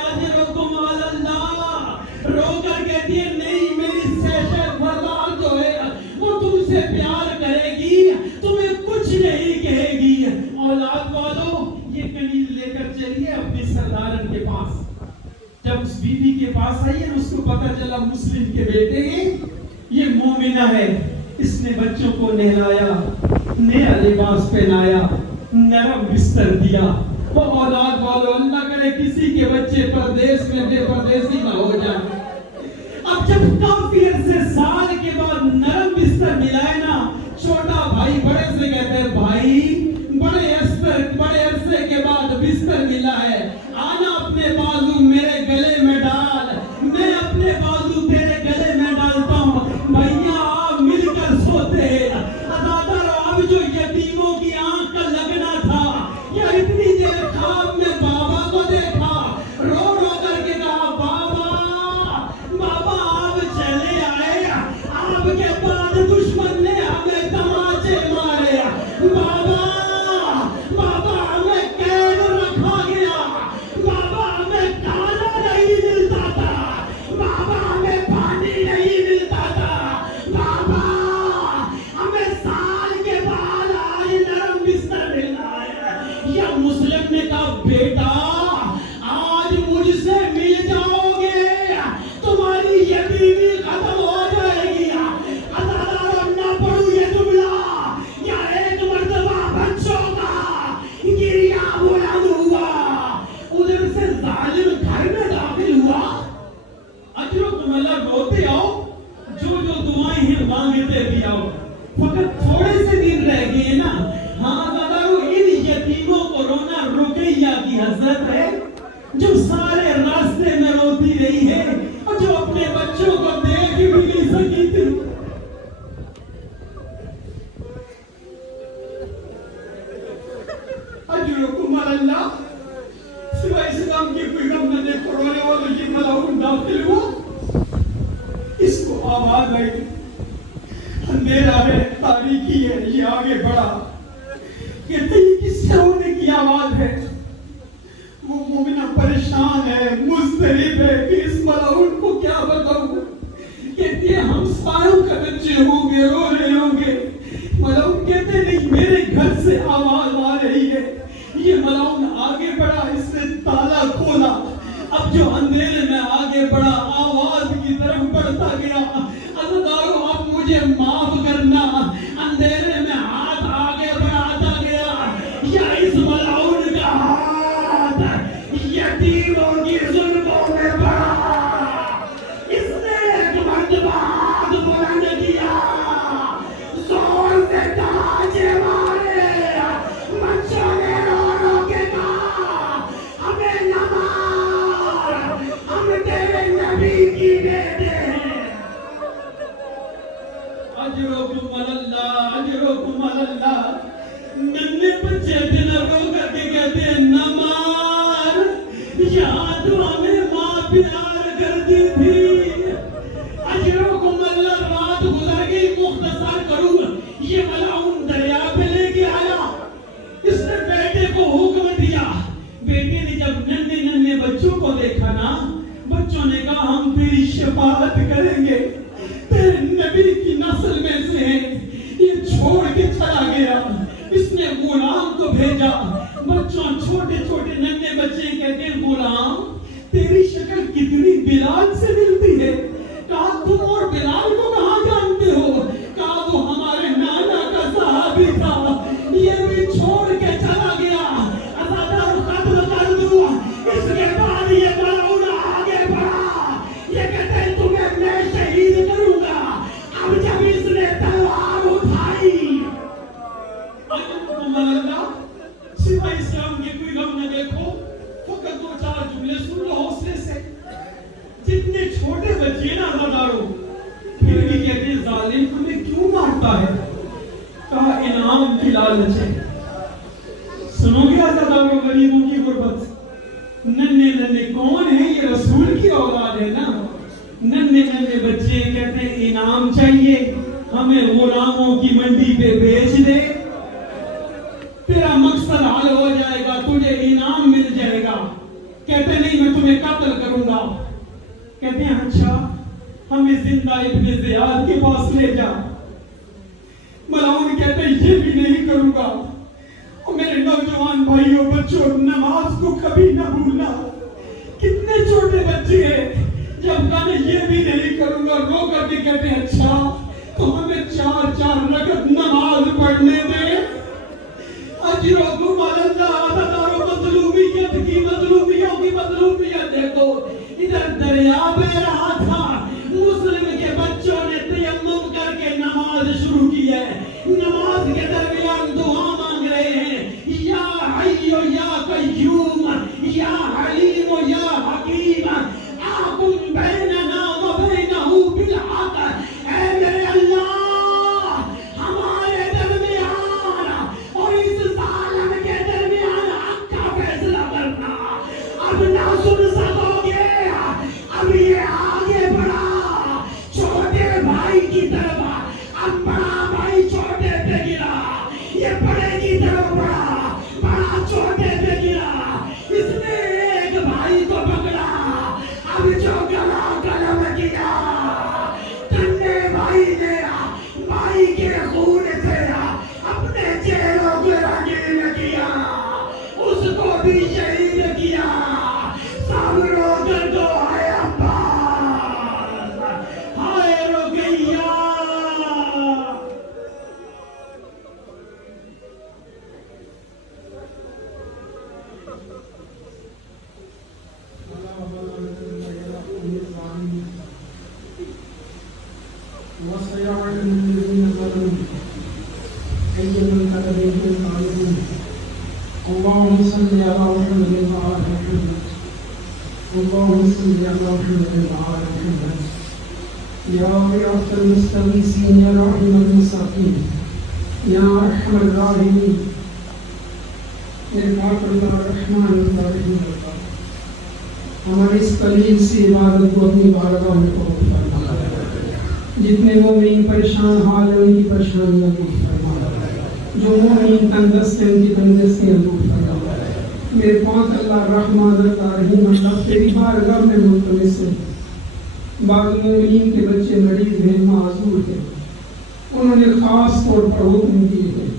مسلم کے بیٹے ہیں، یہ مومنہ ہے، اس نے بچوں کو نہلایا، نیا لباس پہنایا، نرم بستر دیا۔ وہ اولاد والو اللہ کرے کسی کے بچے پردیس میں بے پردیسی نہ ہو جائے۔ اب جب کافی عرصے سال کے بعد نرم بستر ملائے نا، چھوٹا بھائی بڑے سے کہتے ہیں بھائی بڑے عرصے کے بعد بستر ملا ہے، آنا اپنے بازو میرے گلے میں ڈال، میں اپنے بازو تیرے گلے میں ڈالتا ہوں، بھائیا آپ مل کر سوتے ہیں۔ اب جو یتیموں کی آنکھ کا لگنا تھا، یا اتنی دیر خواب میں بابا کو دیکھا، رو رو کر کے کہا بابا آپ چلے آئے، آپ کے بعد دشمن نے ہمیں تماچے مارے، بابا ہمیں قید رکھا گیا، بابا ہمیں کھانا نہیں ملتا تھا، بابا ہمیں پانی نہیں ملتا تھا، بابا ہمیں سال کے بعد آج نرم بستر ملنا ہے۔ یا مسلم نے کہا بیٹا آج مجھ سے مل جاؤ گے، تمہاری یتیمی ختم ہو جائے گی۔ ازاداروں نہ پڑھوں یہ جملہ، یا ایک مرتبہ بچوں کا گریہ بلند ہوا، ادھر سے ظالم گھر میں داخل ہوا۔ اجرکم اللہ، روتے آؤ، جو دعائیں ہیں مانگتے بھی آؤ، فقط تھوڑے سے دن رہ گئے نا۔ ہاں ازاداروں، ان یتیموں کو رونا رقیہ کی حضرت ہے، جو سارے راستے میں روتی رہی ہے، اور جو اپنے بچوں کو دیکھ بھی نہیں سکی تھی۔ اجرکم اللہ، سوائے اسلام کی کوئی غم نہ دیکھو، رونے والوں کی ملعون داخل ہوا، اس کو آواز آئی اندھیرا ہے، تاریکی ہے، یہ آگے بڑھا، کہتے ہیں کس سے ہونے کی آواز ہے؟ وہ مومنہ پریشان ہے، مضطرب ہے کہ اس ملعون کو کیا بتاؤں، کہتی ہے ہم ساروں کے بچے ہوں گے، رو رہے ہوں گے۔ ملعون کہتے نہیں، میرے گھر سے آواز آ رہی ہے۔ یہ ملعون آگے بڑھا، اس نے تالا کھولا، اب جو اندھیرے میں آگے بڑھا، آواز کی طرف بڑھتا گیا۔ عزیزارو اب مجھے معاف کرنا، اندھیرے میں ہاتھ آگے بڑھاتا گیا، یا اس ملعون کا ہاتھ یتیموں کی ظلموں میں بڑھا، اس نے ایک مرتبہ ہاتھ بلند کیا، زور سے تماچے مارے، بچوں نے رو رو کے کہا ہمیں نہ مار، ہم تیرے نبی کی بیٹے ہیں۔ اجرکم اللہ، اجرکم اللہ، ننے بچے دل رو کر کے کہتے ہیں نہ مار، یہاں تو ہمیں ماں پیار کرتی تھی۔ اجرکم اللہ، رات گزر گئی، مختصر کروں، یہ ملعون دریا پہ لے کے آیا، اس نے بیٹے کو حکم دیا۔ بیٹے نے جب ننے بچوں کو دیکھا نا، بچوں نے کہا ہم تیری شفاعت کریں گے، تیرے نبی کی نسل میں سے ہیں۔ یہ چھوڑ کے چلا گیا، اس نے غلام کو بھیجا، بچوں چھوٹے چھوٹے ننے بچے کہتے ہیں غلام تیری شکل کتنی بلال سے ملتی ہے۔ کہا تم اور بلال کو کہاں جانتے ہو؟ کہا وہ ہمارے نانا کا صحابی تھا، یہ بھی چھوڑ کے چلا گیا، ازادار قتل کر دوں۔ اس کے بعد یہ ملعون آگے بڑھا، یہ کہتے ہیں تمہیں میں شہید کروں گا۔ اب جب اس نے تلوار اٹھائی، اجرکم اللہ، سوائے اسلام کے کوئی غم نہ دیکھو، فقط دو چار جملے سن لو حوصلے سے۔ جتنے چھوٹے بچے نا ازادارو، پھر بھی کہتے ہیں ظالم تمہیں کیوں مارتا ہے؟ کہا انعام کی لالچ ہے۔ سنو گے ازادارو غریبوں کی غربت؟ ننے کون ہیں؟ یہ رسول کی اولاد ہے نا۔ ننے بچے کہتے ہیں انعام چاہیے، ہمیں غلاموں کی منڈی پہ بیچ دے، تیرا مقصد حل ہو جائے گا، تجھے انعام مل جائے گا۔ کہتے نہیں میں تمہیں قتل کروں گا۔ کہتے ہیں اچھا ہمیں زندہ ابن زیاد کے پاس لے جا۔ ملعون کہتے ہیں یہ بھی نہیں کروں گا، اور میرے نوجوان بھائیوں بچوں نماز کو کبھی نہ بھولنا۔ کتنے چھوٹے بچے ہیں جب کہا یہ بھی نہیں کروں گا، رو کر کے کہتے اچھا تو ہمیں 4 رکعت نماز پڑھنے دے، اجرکم علی اللہ تدارو مظلومیت کی مظلومیوں کی مظلومیت دیکھو۔ ادھر دریا بہ رہا تھا، مسلم کے بچوں نے تیمم کر کے نماز شروع کی ہے، نماز کے درمیان دعا مانگ رہے ہیں، یا حی یا قیوم یا حلیم یا حکیم احکم بیننا و بینہ بالحق۔ اے میرے اللہ، ہمارے درمیان اور اس ظالم کے درمیان حق کا فیصلہ کرنا۔ اب نہ سن سکو گے، اب یہ آگے بڑھا چھوٹے بھائی کی طرف، اب بڑا بھائی چھوٹے پہ گرا، یہ بڑے کی طرف بڑھا، بڑا چھوٹے پہ گرا، اس نے ایک بھائی کو پکڑا، اب جو گلا قلم کیا، تنے بھائی نے بھائی کے خون سے اپنے چہروں کو رنگین کیا، اس کو بھی شہید کیا، سب رو کر دو ہے عباس، ہائے رقیہ۔ وسيعلم الذين ظلموا أي منقلب ينقلبون اللهم صل على محمد وعلى محمد اللهم صل على محمد وعلى محمد يا غياث المستغيثين يا رحيم المساكين يا أرحم الراحمين میرے پاک اللہ رحمان اللہ رحیم اللہ، ہماری اس قلیل سی عبادت کو اپنی بارگاہ میں قبول فرما، جتنے مومنین پریشان حال ہیں ان کی پریشانیاں دور فرما، جو مومنین تندرست ہیں ان کی تندرستیاں دور فرما۔ میرے پاک اللہ رحمان اللہ رحیم اللہ، تیری بارگاہ میں ملتمس ہیں، بعض مومنین کے بچے مریض ہیں، معذور ہیں، انہوں نے خاص طور پر حکم دیے ہیں،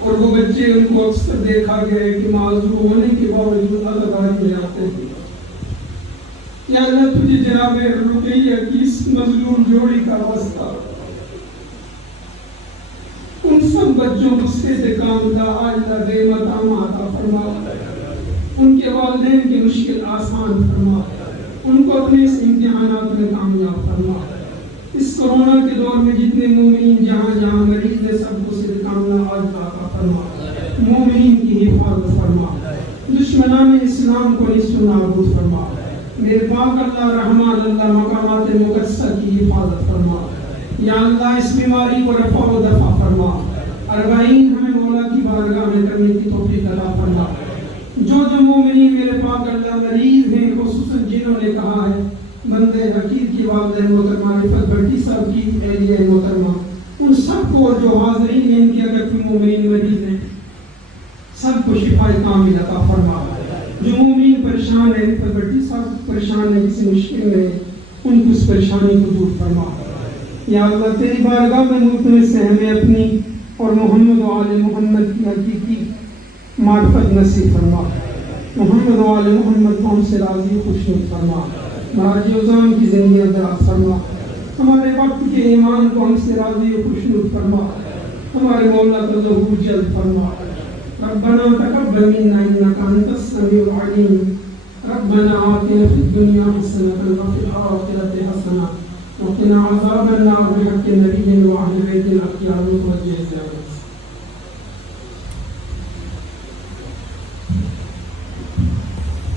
اور وہ بچے ان کو اکثر دیکھا گیا ہے کہ معذور ہونے کے باوجود ادباری میں آتے ہیں۔ یا اللہ تجھے جناب رقیہ کی اس مظلوم جوڑی کا واسطہ، ان سب بچوں کو صحت کاملہ عاجلہ دائمہ تامہ عطا فرما، ان کے والدین کی مشکل آسان فرما، ان کو اپنے اس امتحانات میں کامیاب فرما۔ اس کرونا کے دور میں جتنے مومنین جہاں جہاں مریض ہیں سب کو صحت کاملہ عاجلہ عطا فرما، مومنین کی حفاظت فرما، دشمنان اسلام کو نیست و نابود فرما۔ میرے پاک اللہ رحمان اللہ، مقامات مقدسہ کی حفاظت فرما، یا اللہ اس بیماری کو رفع و دفع فرما، 40 ہمیں مولا کی بارگاہ میں کرنے کی توفیق عطا فرما۔ جو مومنین میرے پاک اللہ مریض ہیں، خصوصاً جنہوں نے کہا ہے بندے حقیر کی والدہ محترمہ رفعت بھٹی صاحب کی اہلیہ محترمہ، ان سب کو جو حاضرین ہیں ان کی اگر کوئی مومنین مریض ہیں سب کو شفا کامل عطا فرما۔ جو مومنین پریشان ہے، رفعت بھٹی صاحب پریشان ہے، کسی مشکل میں ان کی اس پریشانی کو دور فرما۔ یا اللہ تیری بارگاہ میں ملتمس سے ہمیں اپنی اور محمد و آل محمد کی حقیقی معرفت نصیب فرما، محمد و آل محمد کو ہم سے راضی خوشنود فرما، مراجع عظام کی زندگی دراز فرما، ہمارے وقت کے ایمان کو ہم سے راضی خوشنود فرما، ہمارے مولا کا ظہور جلد فرما۔ ربنا تقبل منا انك انت السميع العليم، ربنا آتنا في الدنيا حسنة وفي الآخرة حسنة وقنا عذاب النار بحق نبينا وأهل بيت الأخيار المتوجه